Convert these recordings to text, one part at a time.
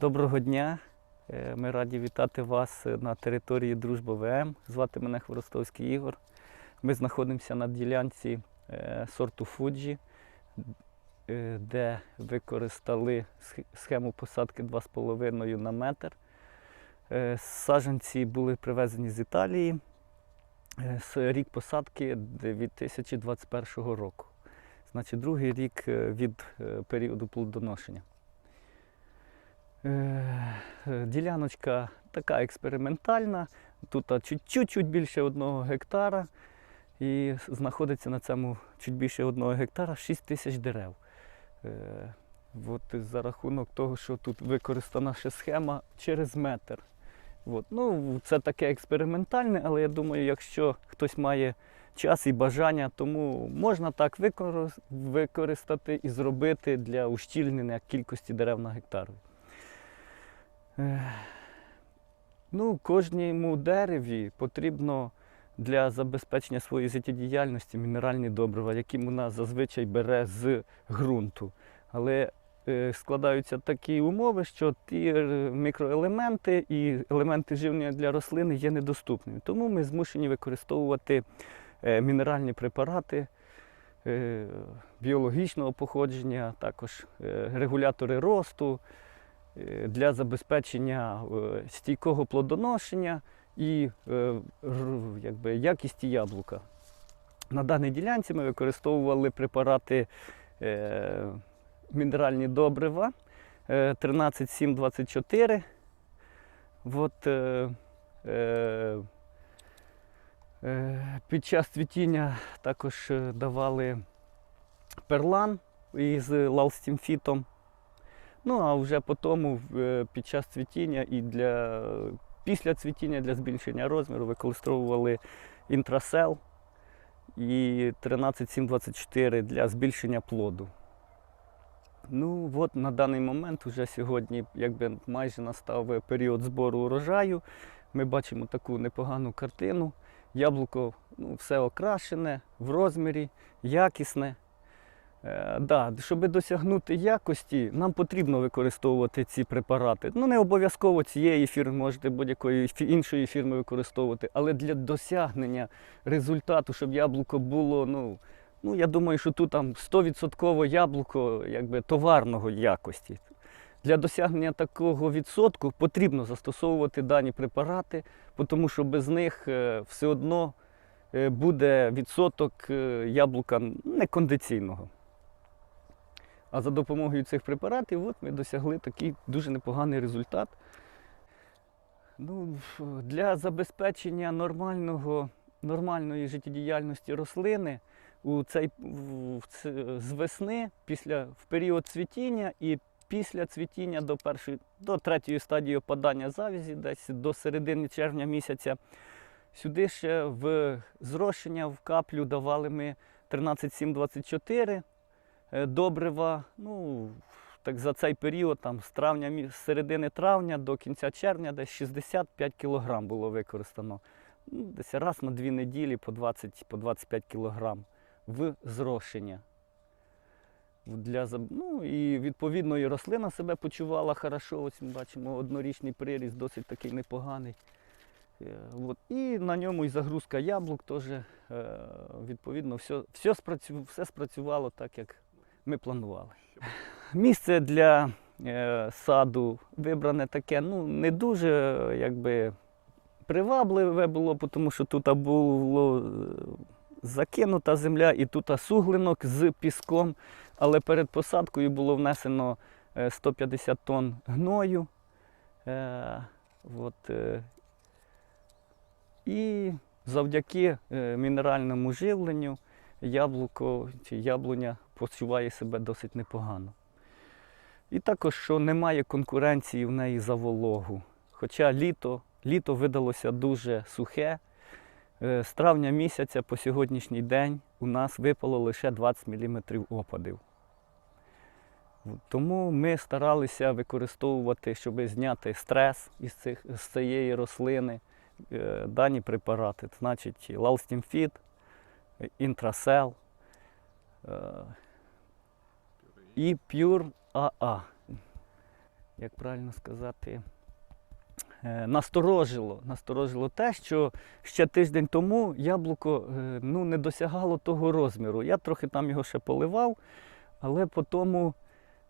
Доброго дня. Е, Ми раді вітати вас на території Дружба ВМ. Звати мене Хворостовський Ігор. Ми знаходимося на ділянці е, сорту Фуджі, е, де використали схему посадки 2,5 на метр. Е, Саджанці були привезені з Італії. Е, Рік посадки 2021 року. Значить, другий рік е, від е, періоду плодоношення. Е, Діляночка така експериментальна. Тут чуть- чуть-чуть більше одного гектара. І знаходиться на цьому чуть більше одного гектара 6 тисяч дерев. Е, От за рахунок того, що тут використана ще схема через метр. От. Ну, це таке експериментальне, але я думаю, якщо хтось має час і бажання, тому можна так використати і зробити для ущільнення кількості дерев на гектар. Ну, кожному дереві потрібно для забезпечення своєї життєдіяльності мінеральні добрива, які нас зазвичай бере з ґрунту. Але е, складаються такі умови, що ті е, мікроелементи і елементи живлення для рослини є недоступними. Тому ми змушені використовувати е, мінеральні препарати біологічного походження, також регулятори росту для забезпечення е, стійкого плодоношення і е, якби, якісті яблука. На даній ділянці ми використовували препарати е, мінеральні добрива е, 13724. От, е, е, е, під час цвітіння також е, давали перлан із лалстімфітом. Ну, а вже потім е, під час цвітіння і для, після цвітіння для збільшення розміру використовували інтрасел і 13724 для збільшення плоду. Ну, от на даний момент, вже сьогодні, якби майже настав період збору урожаю. Ми бачимо таку непогану картину. Яблуко ну, все окрашене, в розмірі, якісне. Е, да, щоб досягнути якості, нам потрібно використовувати ці препарати. Ну, не обов'язково цієї фірми, можете будь-якої іншої фірми використовувати, але для досягнення результату, щоб яблуко було, ну, ну я думаю, що тут там 100% яблуко якби, товарного якості. Для досягнення такого відсотку потрібно застосовувати дані препарати, тому що без них е, все одно е, буде відсоток яблука некондиційного. А за допомогою цих препаратів от ми досягли такий дуже непоганий результат. Ну, для забезпечення нормального, нормальної життєдіяльності рослини у цей, в- в з весни, після, в період цвітіння і після цвітіння до, першої, до третьої стадії опадання завязі, десь до середини червня місяця, сюди ще в зрошення в каплю давали ми 13724 е, добрива. Ну, так за цей період, там, з, травня, з середини травня до кінця червня, десь 65 кг було використано. Ну, десь раз на дві неділі по 20 по 25 кг в зрошення. Для, ну, і відповідно і рослина себе почувала хорошо. Ось ми бачимо однорічний приріст, досить такий непоганий. Е, От. І на ньому і загрузка яблук теж е, відповідно все, все, спрацю, все спрацювало так, як ми планували. Місце для е, саду вибране таке, ну, не дуже е, якби, привабливе було, тому що тут було е, закинута земля і тут суглинок з піском, але перед посадкою було внесено е, 150 тонн гною. Е, от, е, і завдяки е, мінеральному живленню яблуко чи яблуня почуває себе досить непогано. І також, що немає конкуренції в неї за вологу. Хоча літо, літо видалося дуже сухе. Е, З травня місяця по сьогоднішній день у нас випало лише 20 мм опадів. Тому ми старалися використовувати, щоб зняти стрес із цих, з цієї рослини, е, дані препарати. Значить, Лалстімфіт, інтрасел е, і Pure AA. як правильно сказати, е, насторожило, насторожило те, що ще тиждень тому яблуко е, ну, не досягало того розміру. Я трохи там його ще поливав, але по тому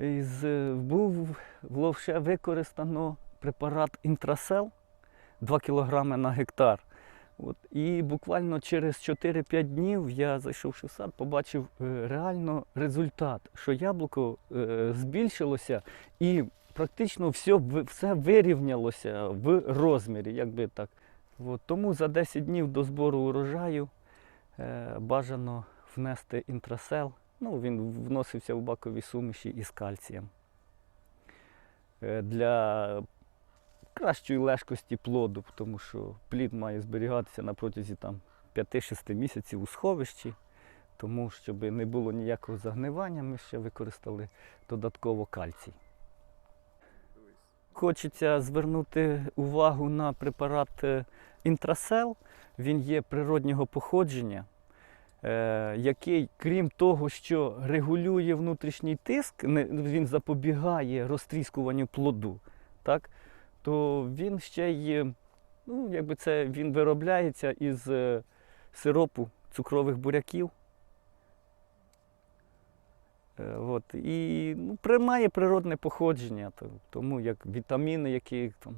е, був було використано препарат інтрасел 2 кг на гектар. От, і буквально через 4-5 днів я зайшовши в сад, побачив е, реально результат, що яблуко е, збільшилося і практично все, все вирівнялося в розмірі, якби так. От, тому за 10 днів до збору урожаю е, бажано внести інтрасел. Ну, він вносився в бакові суміші із кальцієм. Для кращої лежкості плоду, тому що плід має зберігатися на протязі там, 5-6 місяців у сховищі. Тому, щоб не було ніякого загнивання, ми ще використали додатково кальцій. Хочеться звернути увагу на препарат інтрасел. Він є природнього походження, е, який, крім того, що регулює внутрішній тиск, він запобігає розтріскуванню плоду. Так? То він ще й, ну, якби це він виробляється із е, сиропу цукрових буряків. Е, От, і ну, має природне походження, тому як вітаміни, які там,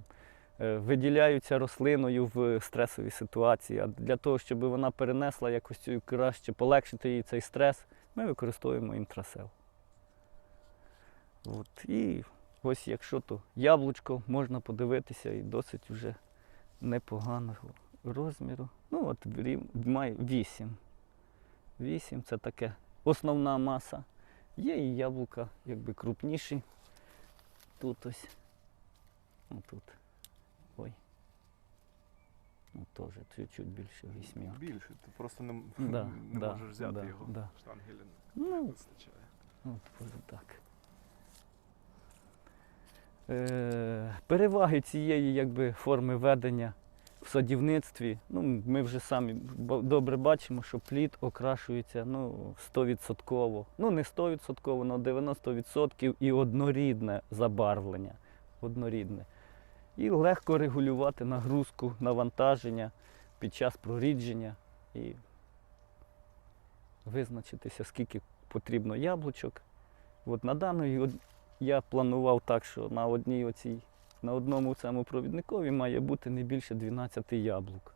е, виділяються рослиною в стресовій ситуації. А для того, щоб вона перенесла якось цю краще, полегшити їй цей стрес, ми використовуємо інтрасел. От, і Ось якщо то яблучко можна подивитися і досить вже непоганого розміру. Ну от має 8. 8 це таке основна маса. Є і яблука якби крупніші. Тут ось. Отут. Ой. Ну теж чуть-чуть більше 8. Більше, ти просто не, Да, не да, можеш взяти да, його. да. Штангелі Ну, вистачає. От так. Е, переваги цієї якби, форми ведення в садівництві. Ну, ми вже самі добре бачимо, що плід окрашується ну, 100%. Ну, не 100%, але 90% і однорідне забарвлення. Однорідне. І легко регулювати нагрузку, навантаження під час прорідження і визначитися, скільки потрібно яблучок. От на од- я планував так, що на одній оцій, на одному цьому провідникові має бути не більше 12 яблук.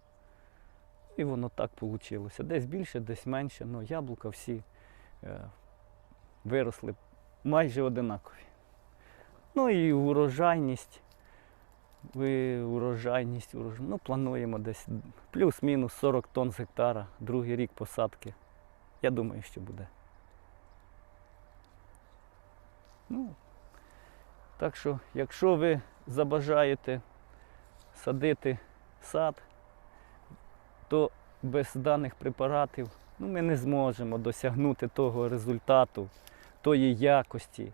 І воно так вийшло. Десь більше, десь менше, але яблука всі е, виросли майже одинакові. Ну і урожайність. Ви урожайність, урож... ну, плануємо десь плюс-мінус 40 тонн з гектара, другий рік посадки. Я думаю, що буде. Ну, так що, якщо ви забажаєте садити сад, то без даних препаратів ну, ми не зможемо досягнути того результату, тої якості,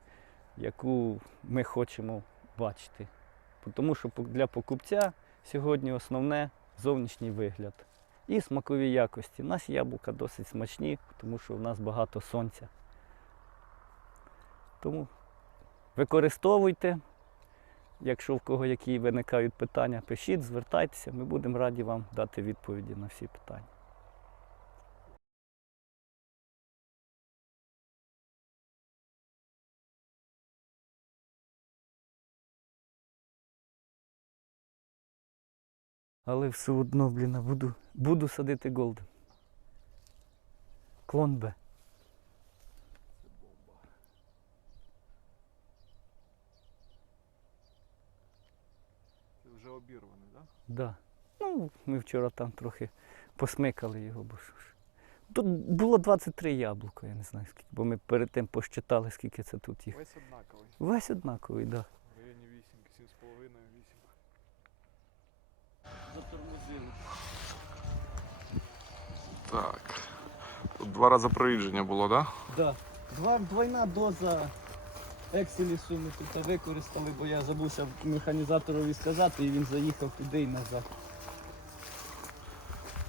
яку ми хочемо бачити. Тому що для покупця сьогодні основне зовнішній вигляд і смакові якості. У нас яблука досить смачні, тому що в нас багато сонця. Тому використовуйте. Якщо в кого які виникають питання, пишіть, звертайтеся, ми будемо раді вам дати відповіді на всі питання. Але все одно, блін, буду, буду садити голден. Клон Б. Це вже обірваний, так? Да. Ну, ми вчора там трохи посмикали його, бо що ж. Тут було 23 яблука, я не знаю скільки, бо ми перед тим посчитали, скільки це тут їх. Весь однаковий. Весь однаковий, так. Да. В районі 8, 7,5, 8. Затормозили. Так. Тут два рази проїждження було, так? Да. Два, двойна доза екселісу ми тут використали, бо я забувся механізаторові сказати, і він заїхав туди і назад.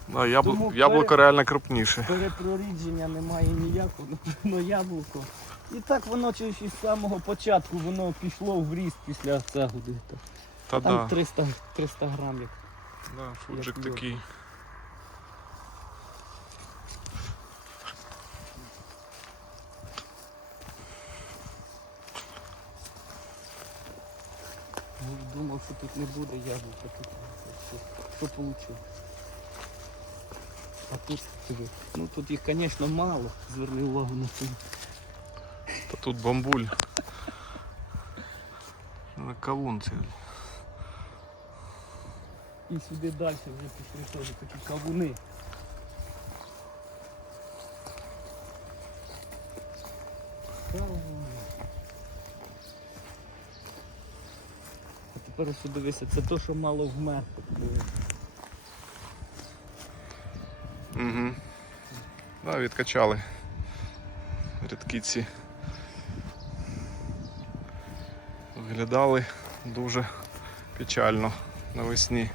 Да? яблу... Тому Яблуко пере- реально крупніше. Перепрорідження немає ніякого, ну яблуко І так воно чи із самого початку воно пішло в ріст після цього. Та Там да. 300, 300 грам як. да. Фуджик такий. Ну, Думав, що тут не буде яблука, тут що, що получив. А тут, ну тут їх, звісно, мало. Зверни увагу на це. Та тут бамбуль. На цей. І сюди далі вже пішли теж такі. Кавуни. А дивися, це то, що мало вмер. Угу. Да, відкачали. Рідкі ці. Виглядали дуже печально навесні.